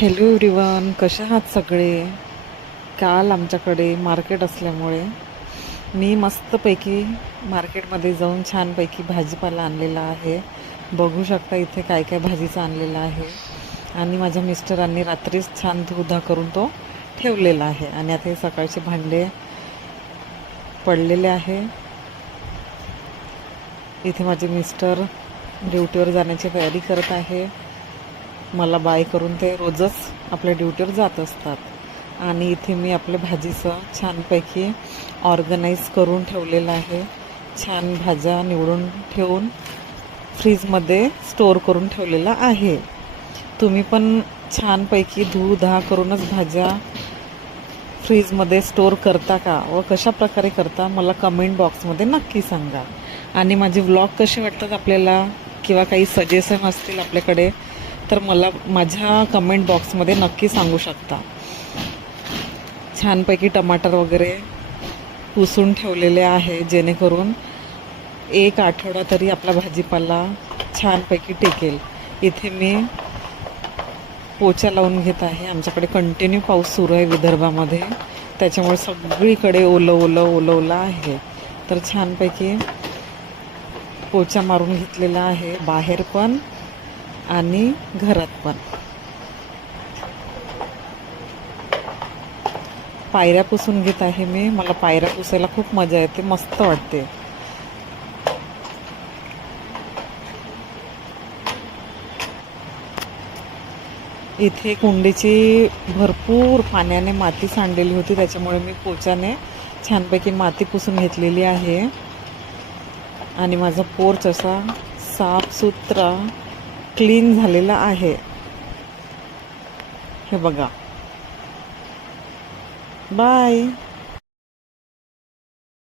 Hello everyone कसे आहात सगळे? काल आमच्याकडे मार्केट असल्यामुळे मी मस्तपैकी मार्केटमध्ये जाऊन छानपैकी भाजीपाला आणलेला आहे. बघू शकता इथे काय काय भाजीचं आणलेलं आहे. आणि माझ्या मिस्टरांनी रात्रीच छान धुधा करून तो ठेवलेला आहे. आणि आता हे सकाळचे भांडे पडलेले आहे. इथे माझे मिस्टर ड्युटीवर जाण्याची तयारी करत आहे. मला बाय करून ते रोजच आपल्या ड्युटीवर जात असतात. आणि इथे मी आपल्या भाजीचं छानपैकी ऑर्गनाईज करून ठेवलेलं आहे. छान भाज्या निवडून ठेवून फ्रीजमध्ये स्टोअर करून ठेवलेला आहे. तुम्ही पण छानपैकी धू धा करूनच भाज्या फ्रीजमध्ये स्टोअर करता का व कशा प्रकारे करता मला कमेंट बॉक्समध्ये नक्की सांगा. आणि माझे व्लॉग कसे वाटतात आपल्याला किंवा काही सजेशन असतील आपल्याकडे तर मला माझ्या कमेंट बॉक्समध्ये नक्की सांगू शकता. छानपैकी टमाटर वगैरे पुसून ठेवलेले आहे जेणेकरून एक आठवडा तरी आपला भाजीपाला छानपैकी टेकेल. इथे मी पोचा लावून घेत आहे. आमच्याकडे कंटिन्यू पाऊस सुरू आहे विदर्भामध्ये. त्याच्यामुळे सगळीकडे ओलं ओलं ओलं ओलं आहे. तर छानपैकी पोचा मारून घेतलेला आहे. बाहेर पण आणि घरात पण. पायऱ्या पुसून घेत आहे मी. मला पायऱ्या पुसायला खूप मजा येते. मस्त वाटते. इथे कुंडीची भरपूर पाण्याने माती सांडलेली होती. त्याच्यामुळे मी पोचाने छानपैकी माती पुसून घेतलेली आहे. आणि माझा पोर्च असा साफसुथरा क्लीन झालेला आहे. हे बघा. बाय.